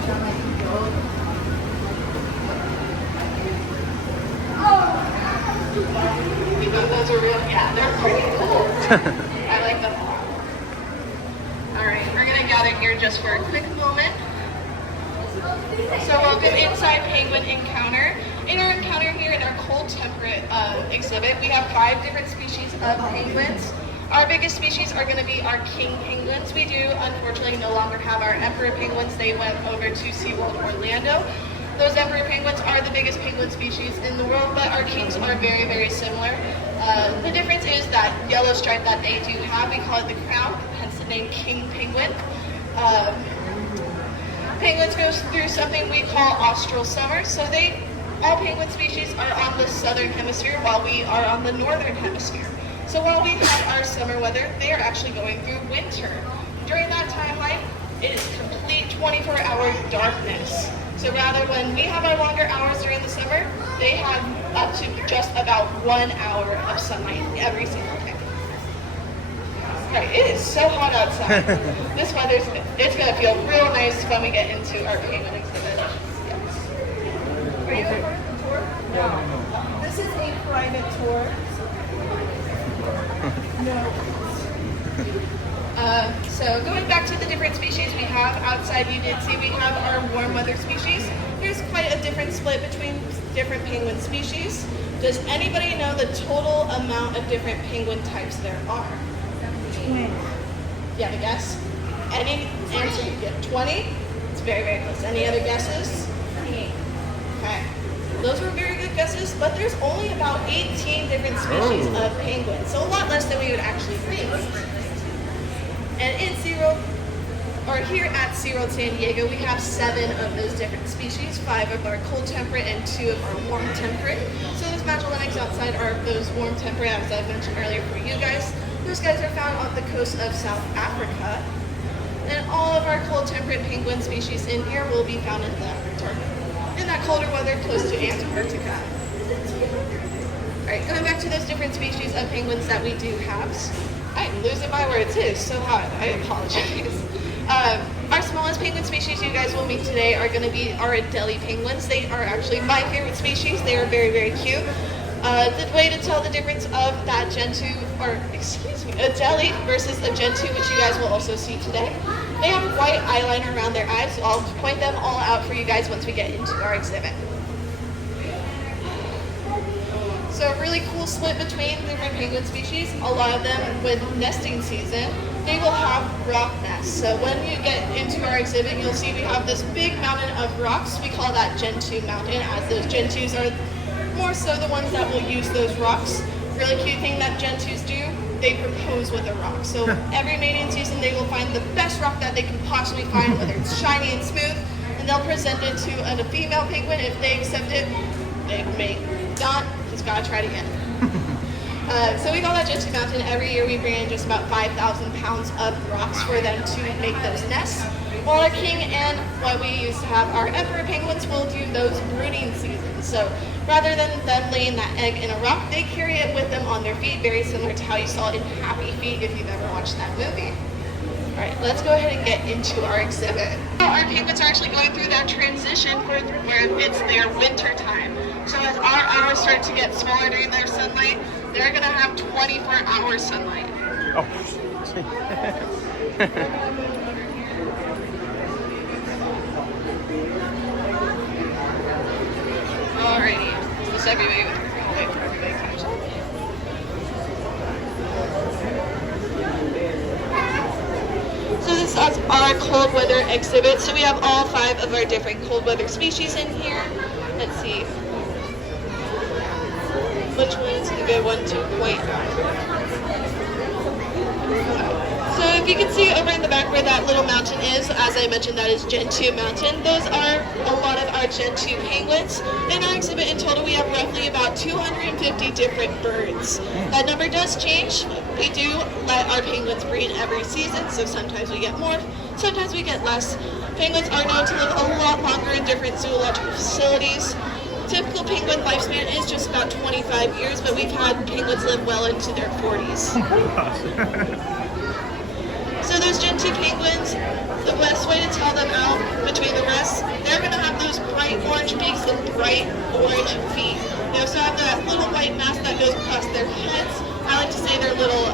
You thought those are real? Yeah, they're pretty cool. I like them a lot. Alright, we're gonna gather here just for a quick moment. So welcome inside Penguin Encounter. In our encounter here in our cold temperate exhibit, we have 5 different species of penguins. Our biggest species are going to be our king penguins. We do unfortunately no longer have our emperor penguins. They went over to SeaWorld Orlando. Those emperor penguins are the biggest penguin species in the world, but our kings are very, very similar. The difference is that yellow stripe that they do have, we call it the crown, hence the name king penguin. Penguins go through something we call austral summer. So all penguin species are on the southern hemisphere while we are on the northern hemisphere. So while we have our summer weather, they are actually going through winter. During that timeline, it is complete 24-hour darkness. So rather when we have our longer hours during the summer, they have up to just about 1 hour of sunlight every single day. Right, it is so hot outside. This weather's, it's gonna feel real nice when we get into our penguin exhibit. Yes. Are you a part of the tour? No. This is a private tour. No. So going back to the different species we have outside, you did see we have our warm weather species. There's quite a different split between different penguin species. Does anybody know the total amount of different penguin types there are? 20. You have a guess? Any answer you get? 20? It's very, very close. Any other guesses? 28. Okay. Those were very good guesses, but there's only about 18 different species of penguins, so a lot less than we would actually think. And in here at SeaWorld San Diego, we have 7 of those different species, 5 of our cold temperate and 2 of our warm temperate. So those Magellanics outside are those warm temperate, as I mentioned earlier for you guys. Those guys are found on the coast of South Africa. And all of our cold temperate penguin species in here will be found in that colder weather close to Antarctica. Alright, going back to those different species of penguins that we do have. I'm losing my words, it is so hot, I apologize. Our smallest penguin species you guys will meet today are going to be our Adelie penguins. They are actually my favorite species. They are very, very cute. The way to tell the difference of that Gentoo, Adelie versus a Gentoo, which you guys will also see today. They have a white eyeliner around their eyes, so I'll point them all out for you guys once we get into our exhibit. So a really cool split between different penguin species. A lot of them, with nesting season, they will have rock nests. So when you get into our exhibit, you'll see we have this big mountain of rocks. We call that Gentoo Mountain, as those Gentoos are more so the ones that will use those rocks. Really cute thing that Gentoos do, they propose with a rock. So every mating season, they will find the best rock that they can possibly find, whether it's shiny and smooth, and they'll present it to a female penguin. If they accept it, they mate. Not, just gotta try it again. So we call that Gentoo Mountain. Every year we bring in just about 5,000 pounds of rocks for them to make those nests. While our king and what we used to have, our emperor penguins, will do those brooding seasons. So rather than them laying that egg in a rock, they carry it with them on their feet, very similar to how you saw it in Happy Feet if you've ever watched that movie. Alright, let's go ahead and get into our exhibit. Our penguins are actually going through that transition where it's their winter time. So as our hours start to get smaller during their sunlight, they're going to have 24-hour sunlight. Oh. Alrighty, just everybody wait for everybody to catch up. So this is our cold weather exhibit. So we have all 5 of our different cold weather species in here. Let's see. Which one is a good one to point out? So if you can see over in the back where that little mountain is, as I mentioned, that is Gentoo Mountain. Those are a lot of our Gentoo penguins. In our exhibit in total, we have roughly about 250 different birds. That number does change. We do let our penguins breed every season, so sometimes we get more, sometimes we get less. Penguins are known to live a lot longer in different zoological facilities. Typical penguin lifespan is just about 25 years, but we've had penguins live well into their 40s. So those Gentoo penguins, the best way to tell them out between the rest bright orange feet. They also have that little white mask that goes across their heads. I like to say they're little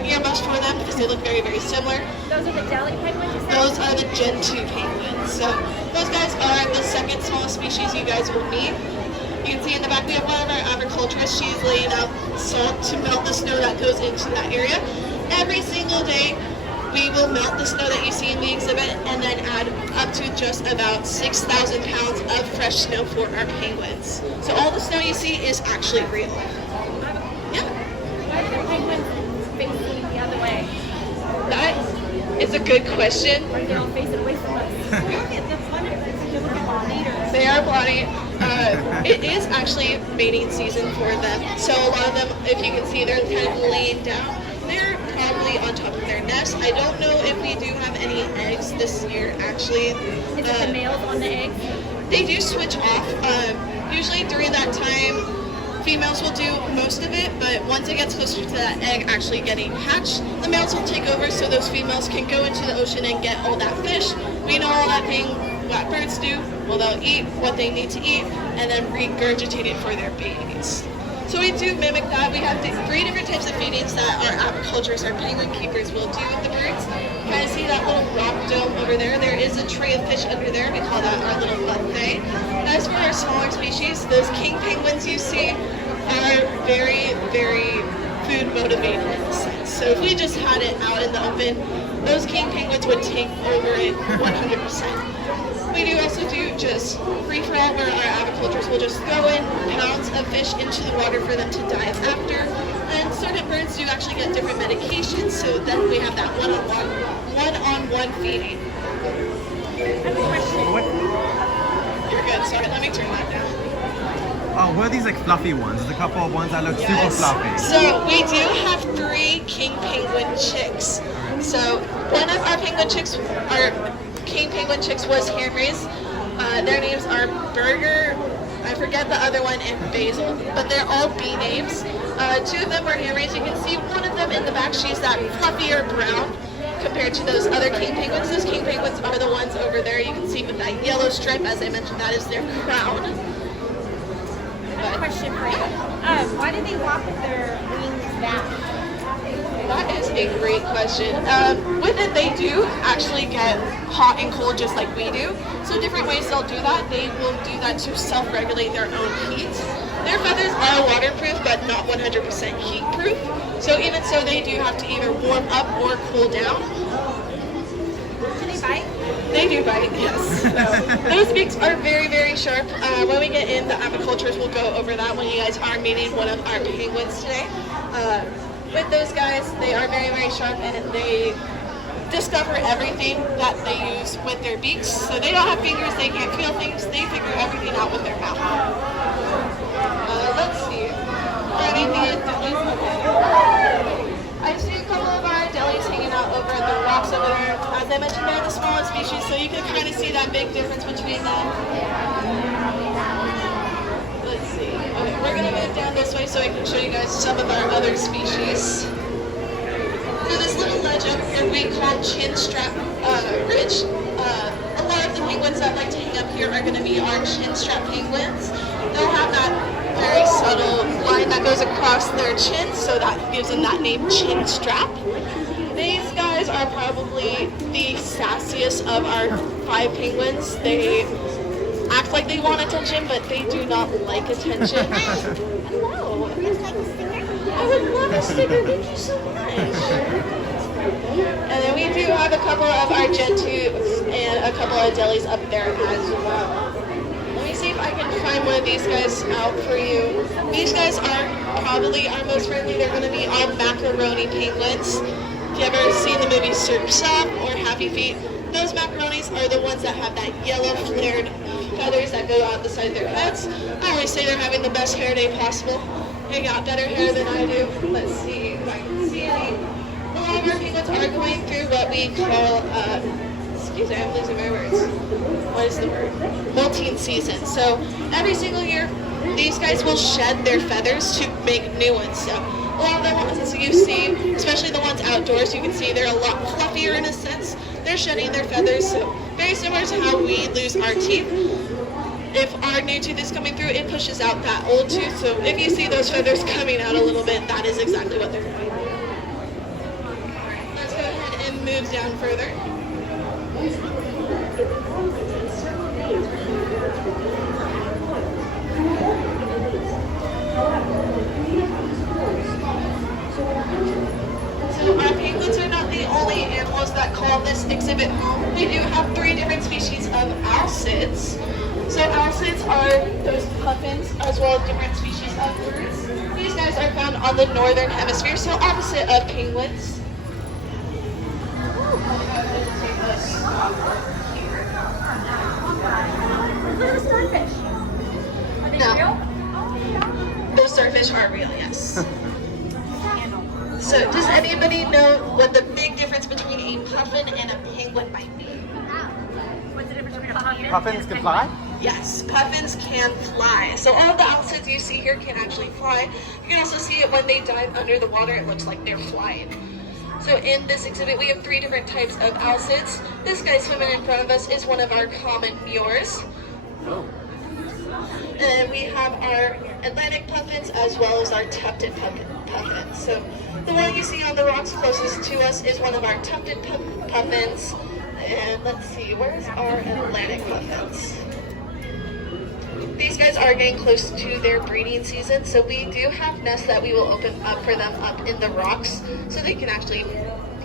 earmuffs for them because they look very, very similar. Those are the deli penguins, you said? Those are the Gen 2 penguins. So those guys are the second smallest species you guys will meet. You can see in the back we have one of our agriculturists. She's laying out salt to melt the snow that goes into that area. Every single day we will melt the snow that you see in the exhibit and then add up to just about 6,000 pounds of fresh snow for our penguins. So all the snow you see is actually real. Yeah. Why are the penguins facing the other way? That is a good question. Or they don't face it away from us? Look at the fun of this. They look at leaders. They are blotty. It is actually mating season for them. So a lot of them, if you can see, they're kind of laying down. They're probably on top of their nest. I don't know if we do have any eggs this year, actually. Is it the males on the eggs? They do switch off. Usually during that time, females will do most of it, but once it gets closer to that egg actually getting hatched, the males will take over so those females can go into the ocean and get all that fish. We know all that thing what birds do. Well, they'll eat what they need to eat and then regurgitate it for their babies. So we do mimic that. We have 3 different types of feedings that our apiculturists, our penguin keepers, will do with the birds. Kind of see that little rock dome over there. There is a tray of fish under there. We call that our little buffet. As for our smaller species, those king penguins you see are very, very food motivated in a sense. So if we just had it out in the open, those king penguins would take over it 100%. We do also do just free for all where our apiculturists will just throw in pounds of fish into the water for them to dive after. And certain birds do actually get different medications, so then we have that one-on-one feeding. I have a question. What? You're good, sorry, let me turn that down. Oh, what are these like fluffy ones? There's a couple of ones that look super Yes. fluffy. So we do have 3 king penguin chicks. So one of our penguin chicks, our king penguin chicks was Henry's. Their names are Burger, I forget the other one, and Basil, but they're all B names. 2 of them were Henry's. You can see one of them in the back. She's that fluffier brown compared to those other king penguins. Those king penguins are the ones over there. You can see with that yellow stripe, as I mentioned, that is their crown. I have a question for you. Why do they walk with their wings back? That is a great question. With it, they do actually get hot and cold just like we do. So different ways they'll do that. They will do that to self-regulate their own heat. Their feathers are waterproof, but not 100% heat-proof. So even so, they do have to either warm up or cool down. Do they bite? They do bite, yes. So, those beaks are very, very sharp. When we get in, the apiculturists will go over that when you guys are meeting one of our penguins today. With those guys, they are very, very sharp and they discover everything that they use with their beaks. So they don't have fingers, they can't feel things, they figure everything out with their mouth. Let's see. I see a couple of our delis hanging out over at the rocks over there. As I mentioned, they're the smallest species, so you can kind of see that big difference between them. Let's see. Okay, we're going to move down this way so I can show you guys some of our other species. So this little ledge over here we call chin strap ridge. A lot of the penguins that like to hang up here are going to be our chin strap penguins. They'll have that very subtle line that goes across their chin, so that gives them that name chin strap. These guys are probably the sassiest of our 5 penguins. They act like they want attention, but they do not like attention. Hello. I would love a sticker. Thank you so much. And then we do have a couple of our Gen 2s and a couple of delis up there as well. Let me see if I can find one of these guys out for you. These guys are probably our most friendly. They're going to be our macaroni penguins. If you ever seen the movie Surf's Up or Happy Feet, those macaronis are the ones that have that yellow flared feathers that go out the side of their heads. I always say they're having the best hair day possible. They got better hair than I do. Let's see if I can see any. A lot of our penguins are going through what we call, excuse me, I'm losing my words. What is the word? Molting season. So every single year, these guys will shed their feathers to make new ones. So a lot of the ones you see, especially the ones outdoors, you can see they're a lot fluffier in a sense. They're shedding their feathers, so very similar to how we lose our teeth. if our new tooth is coming through, it pushes out that old tooth. So if you see those feathers coming out a little bit, that is exactly what they're doing. Let's go ahead and move down further. So our penguins are not the only animals that call this exhibit home. We do have 3 different species of alcids. So alcids are those puffins as well as different species of birds. These guys are found on the northern hemisphere, so opposite of penguins. Little starfish. Are they No. real? Oh, Those starfish are real, yes. So does anybody know what the big difference between a puffin and a penguin might be? what's the difference between a puffin? Puffins can fly? Yes, puffins can fly. So all of the alcids you see here can actually fly. You can also see it when they dive under the water, it looks like they're flying. So in this exhibit, we have 3 different types of alcids. This guy swimming in front of us is one of our common mures. Oh. And we have our Atlantic puffins as well as our tufted puffins. So the one you see on the rocks closest to us is one of our tufted puffins. And let's see, where's our Atlantic puffins? These guys are getting close to their breeding season, so we do have nests that we will open up for them up in the rocks so they can actually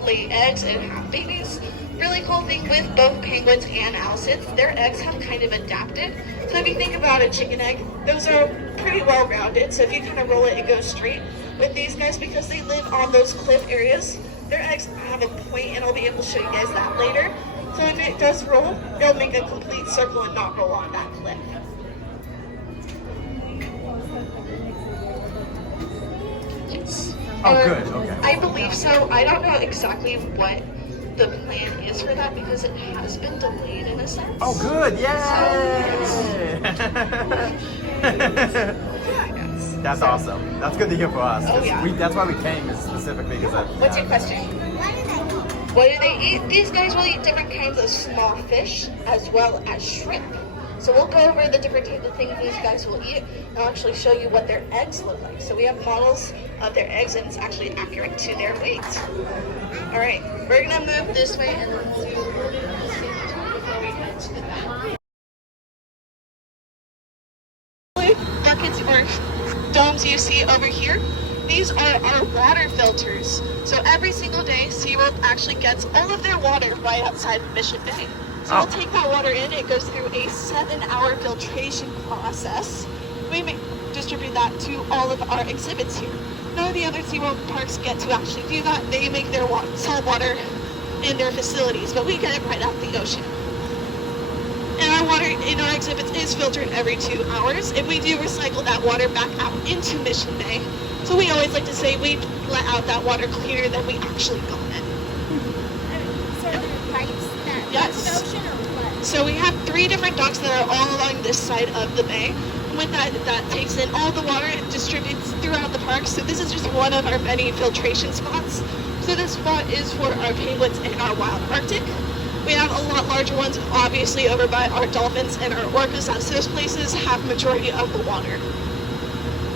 lay eggs and have babies. Really cool thing with both penguins and alcids, their eggs have kind of adapted. So if you think about a chicken egg, those are pretty well rounded, so if you kind of roll it, it goes straight. With these guys, because they live on those cliff areas, their eggs have a point, and I'll be able to show you guys that later. So if it does roll, it'll make a complete circle and not roll on that cliff. Yes. Oh, good, okay. I believe so. I don't know exactly what the plan is for that because it has been delayed in a sense. Oh, good. Yay! That's awesome. That's good to hear for us. Oh, yeah. That's why we came, is specifically because of. What's your question? What do they eat? These guys will eat different kinds of small fish as well as shrimp. So we'll go over the different types of things these guys will eat and I'll actually show you what their eggs look like. So we have models of their eggs and it's actually accurate to their weight. All right, we're gonna move this way and then we'll do a little bit of the same thing before we head to the back. Buckets or domes you see over here, these are our water filters. So every single day, SeaWorld actually gets all of their water right outside of Mission Bay. So we'll take that water in, it goes through a 7-hour filtration process. We distribute that to all of our exhibits here. None of the other SeaWorld parks get to actually do that. They make their salt water in their facilities, but we get it right out the ocean. And our water in our exhibits is filtered every 2 hours, and we do recycle that water back out into Mission Bay. So we always like to say we let out that water cleaner than we actually got it. So are there pipes that Yes. to the ocean or what? So we have 3 different docks that are all along this side of the bay. With that takes in all the water and distributes throughout the park. So this is just one of our many filtration spots. So this spot is for our penguins and our wild Arctic. We have a lot larger ones, obviously, over by our dolphins and our orcas, as those places have majority of the water.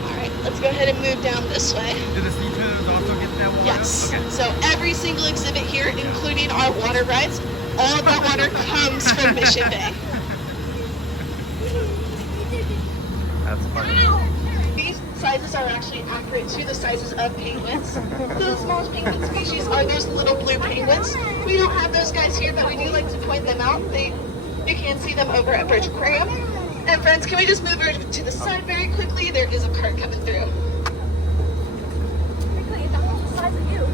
All right, let's go ahead and move down this way. Do the sea turtles also get that water? Yes. Okay. So every single exhibit here, including our water rides, all of our water comes from Mission Bay. That's funny. These sizes are actually accurate to the sizes of penguins. The smallest penguin species are those little blue penguins. We don't have those guys here, but we do like to point them out. You can see them over at Bridge Aquarium. And friends, can we just move over to the side very quickly? There is a cart coming through. Quickly, it's the size of you.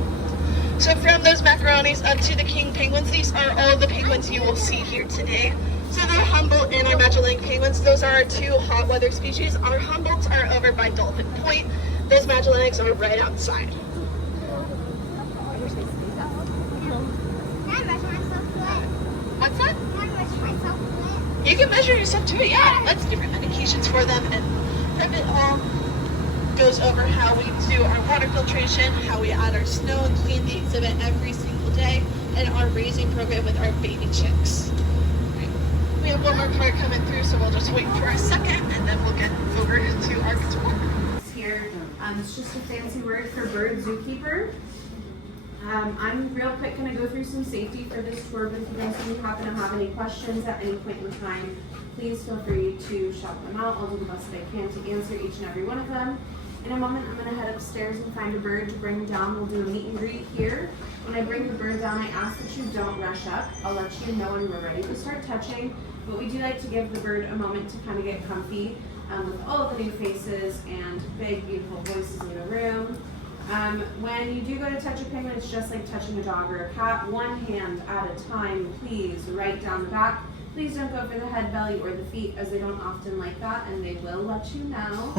So from those macaronis up to the king penguins, these are all the penguins you will see here today. So they're Humboldt and our Magellanic penguins. Those are our 2 hot weather species. Our Humboldts are over by Dolphin Point. Those Magellanics are right outside. What's that? You can measure yourself to it, yeah. That's different medications for them. And it all goes over how we do our water filtration, how we add our snow and clean the exhibit every single day, and our raising program with our baby chicks. we have one more car coming through, so we'll just wait for a second and then we'll get over to our tour. Here, it's just a fancy word for bird zookeeper. I'm real quick going to go through some safety for this tour with you guys. If you happen to have any questions at any point in time, please feel free to shout them out. I'll do the best that I can to answer each and every one of them. In a moment, I'm going to head upstairs and find a bird to bring down. We'll do a meet and greet here. When I bring the bird down, I ask that you don't rush up. I'll let you know when we're ready to start touching, but we do like to give the bird a moment to kind of get comfy with all of the new faces and big, beautiful voices in the room. When you do go to touch a penguin, it's just like touching a dog or a cat. One hand at a time, please, right down the back. Please don't go for the head, belly, or the feet, as they don't often like that, and they will let you know.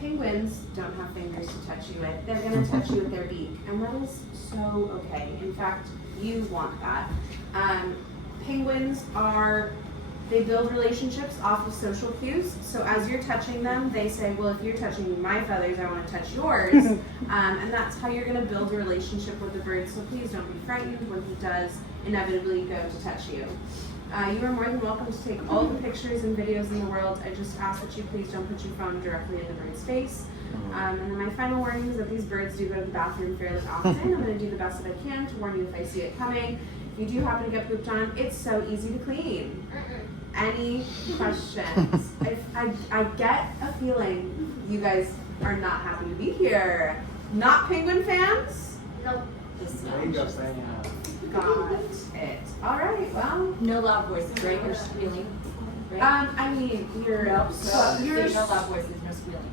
Penguins don't have fingers to touch you with. They're going to touch you with their beak, and that is so okay. In fact, you want that. Penguins they build relationships off of social cues. So as you're touching them, they say, well, if you're touching my feathers, I want to touch yours. And that's how you're going to build a relationship with the bird. So please don't be frightened when he does inevitably go to touch you. You are more than welcome to take all the pictures and videos in the world. I just ask that you please don't put your phone directly in the bird's face. And then my final warning is that these birds do go to the bathroom fairly often. I'm going to do the best that I can to warn you if I see it coming. If you do happen to get pooped on, it's so easy to clean. Any questions? I get a feeling you guys are not happy to be here. Not penguin fans? Nope. Got it. All right, well. No loud voices, right? Or squealing? Right? I mean, you're There's no loud voices, no squealing.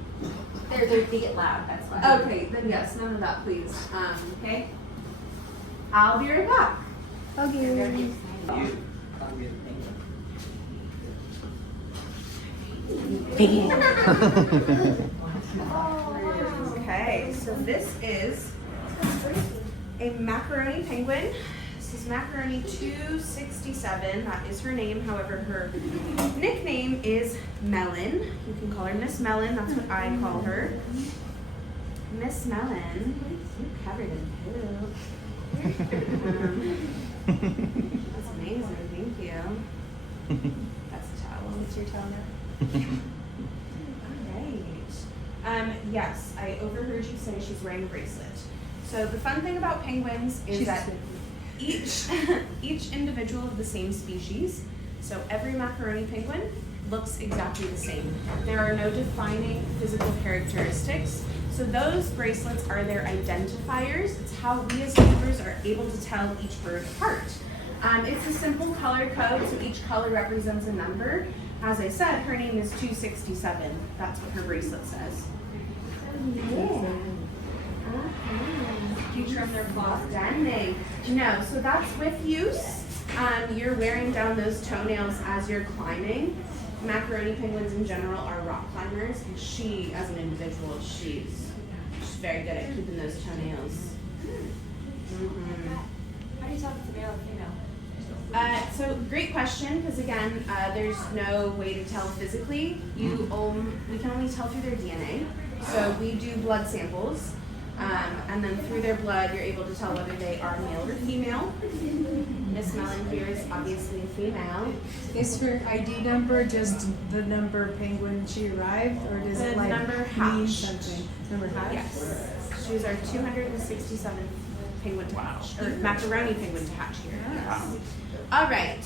They get loud, that's why. Okay, then yes, none of that, please. Okay. I'll be right back. Okay. Okay, so this is a macaroni penguin. This is Macaroni 267. That is her name. However, her nickname is Melon. You can call her Miss Melon. That's what I call her. Miss Melon. You're covered in poop. That's amazing. Thank you. That's a towel. What's your towel now? Alright. Yes, I overheard you say she's wearing a bracelet. So the fun thing about penguins is that each individual of the same species, so every macaroni penguin looks exactly the same. There are no defining physical characteristics. So those bracelets are their identifiers. It's how we as keepers are able to tell each bird apart. It's a simple color code, so each color represents a number. As I said, her name is 267. That's what her bracelet says. Yeah. Do you trim their claws? Stunning. No, so that's with use. You're wearing down those toenails as you're climbing. Macaroni penguins in general are rock climbers, and she, as an individual, she's very good at keeping those toenails. Mm-hmm. How do you tell if it's a male or female? So great question, because again, there's no way to tell physically. We can only tell through their DNA. So we do blood samples, and then through their blood, you're able to tell whether they are male or female. Miss Melon here is obviously a female. Is her ID number just the number penguin she arrived, or does it The like number mean hatched. something? Number hatched? Yes. She was our 267th penguin to hatch, or macaroni penguin to hatch here. Yes. All right,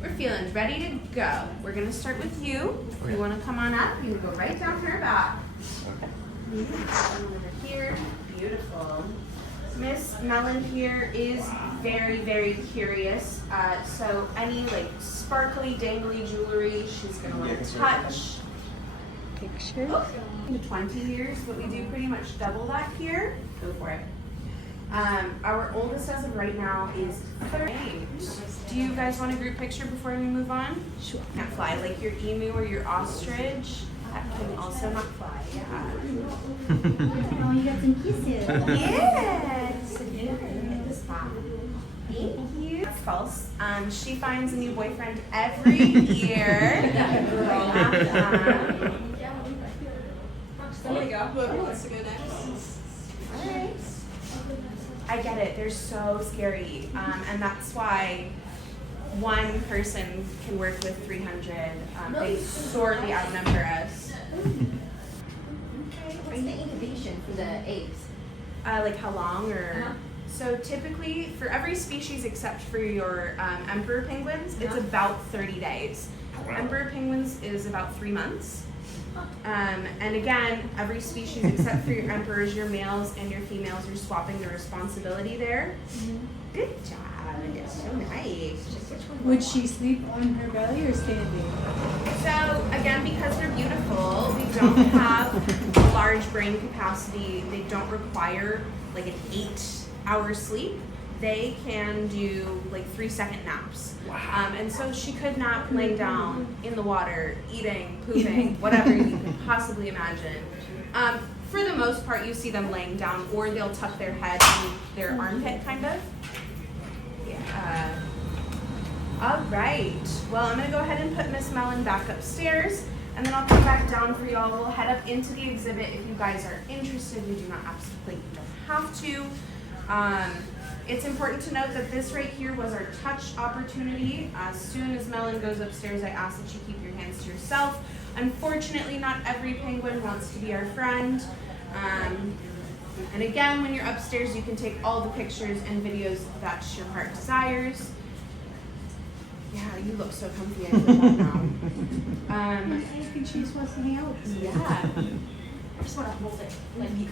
we're feeling ready to go. We're gonna start with you. If you wanna come on up, you can go right down her back. Over here, beautiful. Miss Melon here is very, very curious. So any like sparkly, dangly jewelry, she's gonna want to touch. Picture. To 20 years, but we do pretty much double that here. Go for it. Our oldest as of right now is 38. Do you guys want a group picture before we move on? Sure. Can't fly, like your emu or your ostrich. That can also not fly, yeah. Oh, you got some kisses. Yes! Thank you. That's false. She finds a new boyfriend every year. Somebody go. Whoever wants to go next. I get it. They're so scary, and that's why one person can work with 300. They sorely outnumber us. What's the incubation for the eggs? Like how long or? So typically for every species except for your emperor penguins, it's about 30 days. Emperor penguins is about 3 months. And again, every species except for your emperors, your males and your females are swapping the responsibility there. Good job. It's so nice. Would she sleep on her belly or standing? So again, because they're beautiful, we don't have a large brain capacity. They don't require like an 8-hour sleep. They can do like 3-second naps. Wow. And so she could nap laying down in the water, eating, pooping, whatever you can possibly imagine. For the most part, you see them laying down, or they'll tuck their head in their armpit, kind of. Yeah. All right. Well, I'm gonna go ahead and put Miss Mellon back upstairs, and then I'll come back down for y'all. We'll head up into the exhibit if you guys are interested. You do not absolutely don't have to. It's important to note that this right here was our touch opportunity. As soon as Mellon goes upstairs, I ask that you keep your hands to yourself. Unfortunately, not every penguin wants to be our friend. And again, when you're upstairs, you can take all the pictures and videos that your heart desires. Yeah, you look so comfy. I feel that now. I think she just wants to hang out. Yeah. I just want to hold it. Like you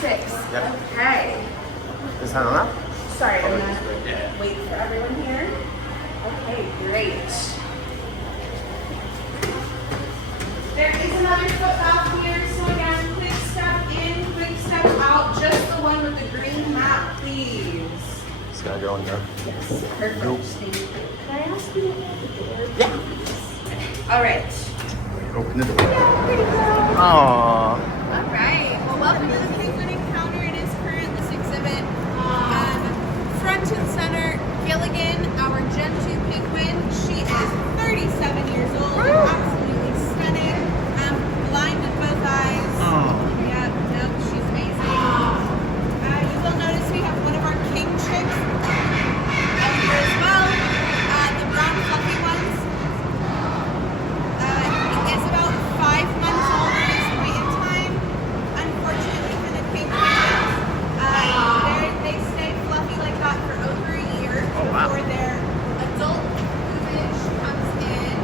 Six. Yep. Okay. Is that enough? Sorry, I'm gonna wait for everyone here. Okay, great. There is another footpath here, so again, quick step in, quick step out. Just the one with the green hat, please. This guy going there. Yes, perfect. Nope. Can I ask you? Yeah. All right. Open the door. Aww. All right. Well, welcome to the Penguin Encounter. It is current this exhibit. Front and center, Gilligan, our Gen 2 penguin. She is 37 years old. Absolutely stunning. Blind in both eyes. Yeah, no, she's amazing. You will notice we have one of our king chicks here as well. The brown fluffy ones. He is about 5 months old at this point in time. Unfortunately for the king chickens, they stay fluffy like that for over a year before their adult plumage comes in.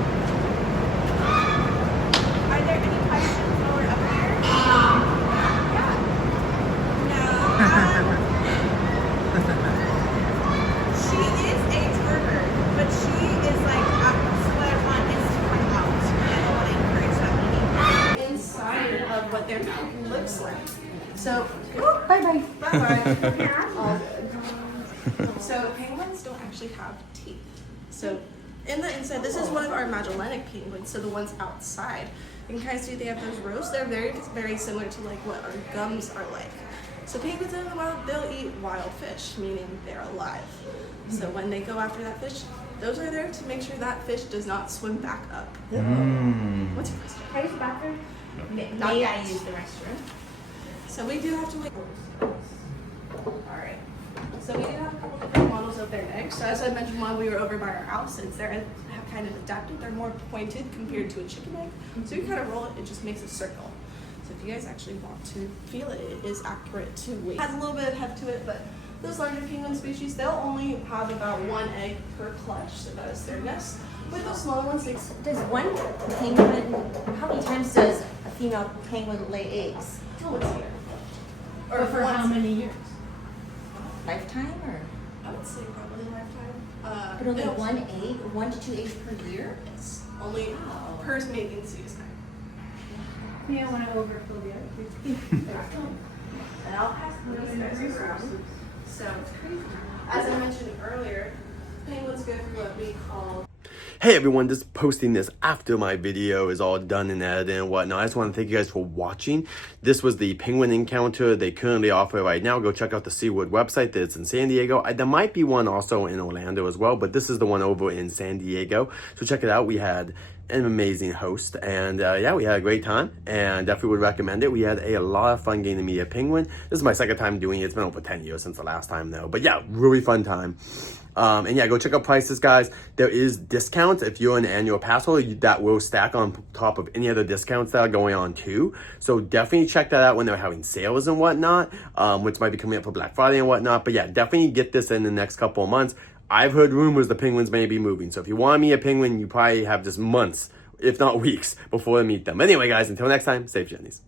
Are there any questions while we're up here? Yeah. No. She is a turber, but she is like what I want is to come out, and I want to encourage that many inside of what their mouth looks like. So, bye. So penguins don't actually have teeth. So in the inside, this is one of our Magellanic penguins, so the ones outside. You can kind of see they have those rows. They're very, very similar to like what our gums are like. So penguins in the wild, they'll eat wild fish, meaning they're alive. So when they go after that fish, those are there to make sure that fish does not swim back up. What's your question? Can I use the bathroom? Not May yet. I use the restroom? So we do have to wait. Alright. So we do have a couple different models of their necks. So as I mentioned while we were over by our house, since they have kind of adapted, they're more pointed compared to a chicken egg. So you kind of roll it, it just makes a circle. So if you guys actually want to feel it, it is accurate to weight. It has a little bit of heft to it, but those larger penguin species, they'll only have about 1 egg per clutch, so that is their nest. With those smaller ones, they Does one penguin, how many times does a female penguin lay eggs? once a year. Or for how many years? Lifetime or? I would say probably lifetime. But only it'll- 1 egg, 1 to 2 eggs per year? It's only per mating season. Yeah, when I overfill the other kids. And I'll pass these guys around. So, as I mentioned earlier, penguins go through what we call. Hey everyone, just posting this after my video is all done and edited and whatnot. I just want to thank you guys for watching. This was the Penguin Encounter. They currently offer it right now. Go check out the SeaWorld website. That's in San Diego. There might be one also in Orlando as well, but this is the one over in San Diego. So check it out. We had an amazing host, and yeah, we had a great time, and definitely would recommend it. We had a lot of fun getting to meet a penguin. This is my second time doing it. It's been over 10 years since the last time though, but yeah, really fun time. And yeah, go check out prices, guys. There is discounts if you're an annual pass holder that will stack on top of any other discounts that are going on too. So definitely check that out when they're having sales and whatnot, which might be coming up for Black Friday and whatnot. But yeah, definitely get this in the next couple of months. I've heard rumors the penguins may be moving. So if you want to meet a penguin, you probably have just months, if not weeks, before to meet them. Anyway, guys, until next time, safe journeys.